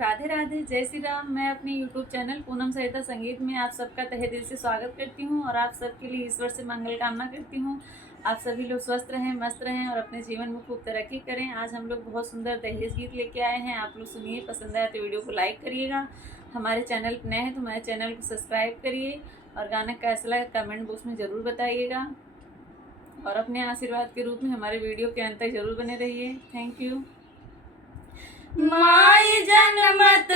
राधे राधे, जय श्री राम। मैं अपने यूट्यूब चैनल पूनम सरिता संगीत में आप सबका तहे दिल से स्वागत करती हूँ और आप सबके लिए ईश्वर से मंगल कामना करती हूँ। आप सभी लोग स्वस्थ रहें, मस्त रहें और अपने जीवन में खूब तरक्की करें। आज हम लोग बहुत सुंदर दहेज गीत लेके आए हैं, आप लोग सुनिए। पसंद आए तो वीडियो को लाइक करिएगा। हमारे चैनल पर नए हैं तो हमारे चैनल को सब्सक्राइब करिए और गाना कैसा लगा कमेंट बॉक्स में ज़रूर बताइएगा और अपने आशीर्वाद के रूप में हमारे वीडियो के अंत तक जरूर बने रहिए। Thank you. माई जनमत